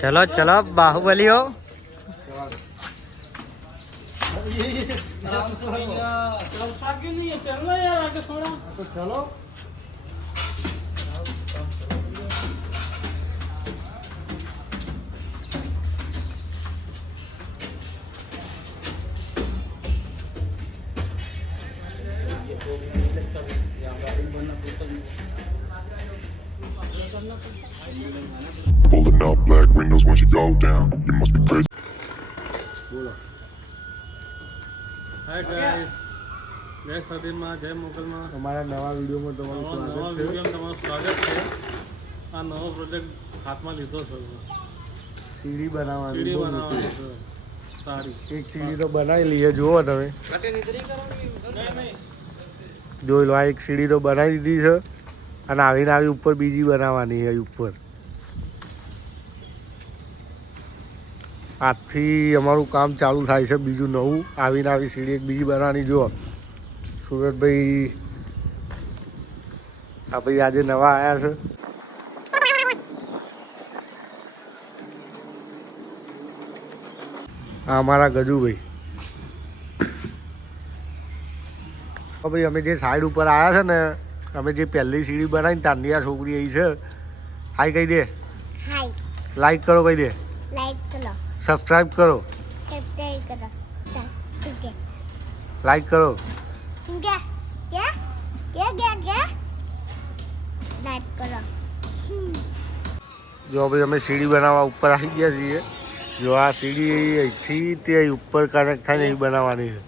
चलो चलो बाहुबली हो। चलो Pulling up black windows once you go down. You must be crazy. બોલો. હાય ગાઈસ, જય સદીમાં, જય મોગલમાં. અમારા નવા વિડીયોમાં તમારું સ્વાગત છે. આ નવો પ્રોજેક્ટ હાથમાં લીધો છે. સીડી બનાવવાની છે. સારી એક સીડી તો બનાવી લઈએ. જુઓ તમે, જોઈ લો. આ એક સીડી તો બનાવી દીધી છે અને આવીને આવી ઉપર બીજી બનાવવાની છે. ઉપર આજથી અમારું કામ ચાલુ થાય છે. બીજું નવું આવીને આવી સીડી એક બીજી બનાવવાની. જુઓ સુરતભાઈ, આ ભાઈ આજે નવા આવ્યા છે. આ અમારા ગજુભાઈ. ભાઈ અમે જે સાઈડ ઉપર આવ્યા છે ને, અમે જે પહેલી સીડી બનાવીને તારની આ છોકરી આવી છે. હાય કહી દે. હાય. લાઈક કરો કહી દે. લાઈક કરો. સબસ્ક્રાઇબ કરો. સબસ્ક્રાઇબ કરો. લાઈક કરો. લાઈક કરો. જો ભાઈ અમે સીડી બનાવવા ઉપર આવી ગયા છીએ. જો આ સીડી અહીંથી તે ઉપર કનેક્ટ થાય ને એ બનાવવાની છે.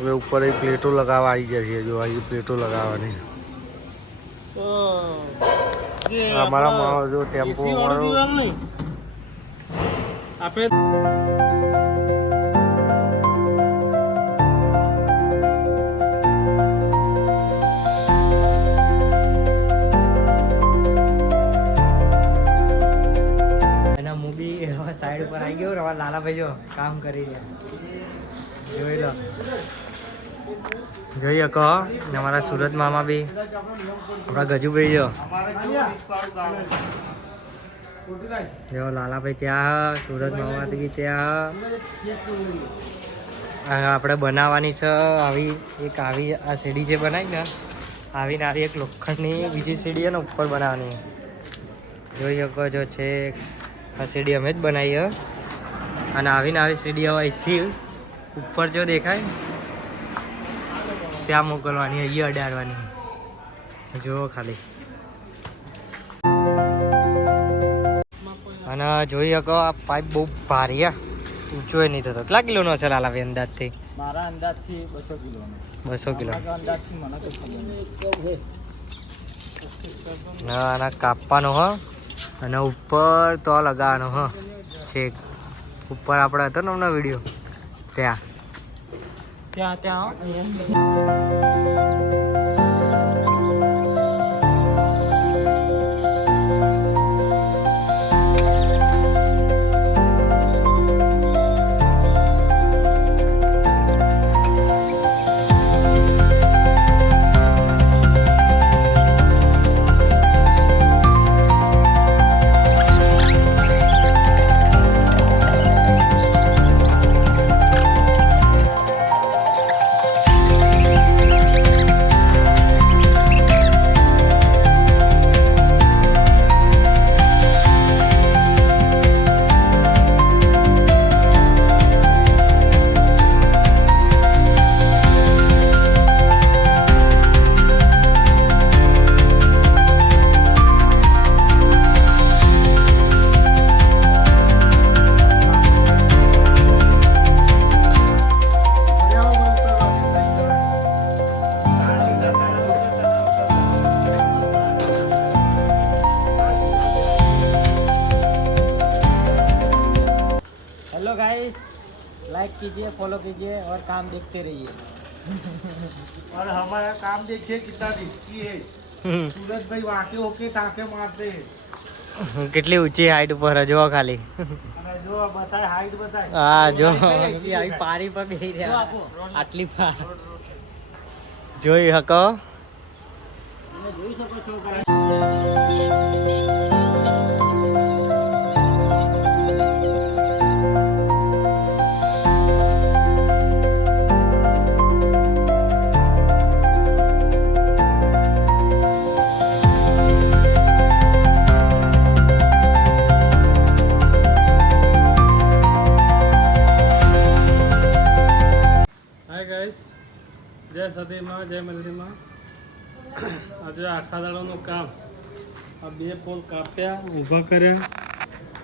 હવે ઉપર એ પ્લેટો લગાવવા આવી ગયા છીએ. જો અહીં પ્લેટો લગાવવાની છે. અમારા માણસ જો ટેમ્પો વાળો આપણે સાઈડ ઉપર આવી ગયો. અમારા લાલાભાઈ જો કામ કરી રહ્યા. જોઈ લો, જોઈ શકો. અમારા સુરત મામા બી, આપણા ગજુભાઈ જો લાલાભાઈ ત્યાં, સુરત મામા બી ત્યાં. આપણે બનાવવાની છે આવી એક, આવી આ સીડી જે બનાવી ને, આવીને આવી એક લોખંડની બીજી સીડી ને ઉપર બનાવવાની. જોઈ શકો જો છે આ સીડી અમે જ બનાવી. અને આવીને આવી સીડી હવે અહીંથી ઉપર જો દેખાય ત્યાં મોકલવાની, અહીંયા અડાડવાની. જુઓ ખાલી. અને જોઈ શકો આ પાઇપ બહુ ભારી, ઊંચો નહીં થતો. કેટલા કિલોનો હશે લાલાભાઈ અંદાજથી? મારા અંદાજથી 200 કિલો. 200 કિલો. અંદાજથી મને તો હા, આના કાપવાનો હો. અને ઉપર તો લગાવવાનો હ. છેક ઉપર આપણે હતો ને હમણાં વિડીયો ત્યાં ત્યાં लाइक कीजिए, फॉलो कीजिए और काम देखते रहिए। और हमारा काम देखिए कितना रिस्की है। सूरज भाई वाके होके टाके मारते हैं। કેટલી ઊંચી હાઈટ ઉપર જો ખાલી જો બતાય હાઈટ બતાય. હા જો આવી પારી પર બેહી રહ્યા આટલી પાર જોઈ શકો. તમે જોઈ શકો છો. સદીમાં જય મેલડીમાં આજે આખા દાડાનું કામ આ 2 પોલ કાપ્યા ઊભા કર્યા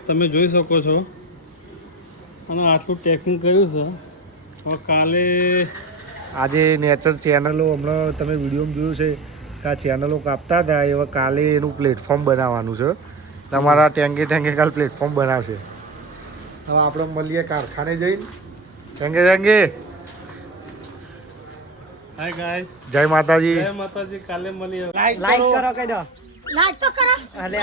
તમે જોઈ શકો છો અને આટલું ટેકિંગ કર્યું છે હવે કાલે આજે નેચર ચેનલો હમણાં તમે વિડીયોમાં જોયું છે કે આ ચેનલો કાપતા હતા એવા કાલે એનું પ્લેટફોર્મ બનાવવાનું છે તમારા ટેંગે કાલ પ્લેટફોર્મ બનાવશે હવે આપણે મળીએ કારખાને જઈને ટેંગે હાય ગાઈસ જય માતાજી કાલે મળીએ लाइक करो कह दो લાઈટ તો કરો. अरे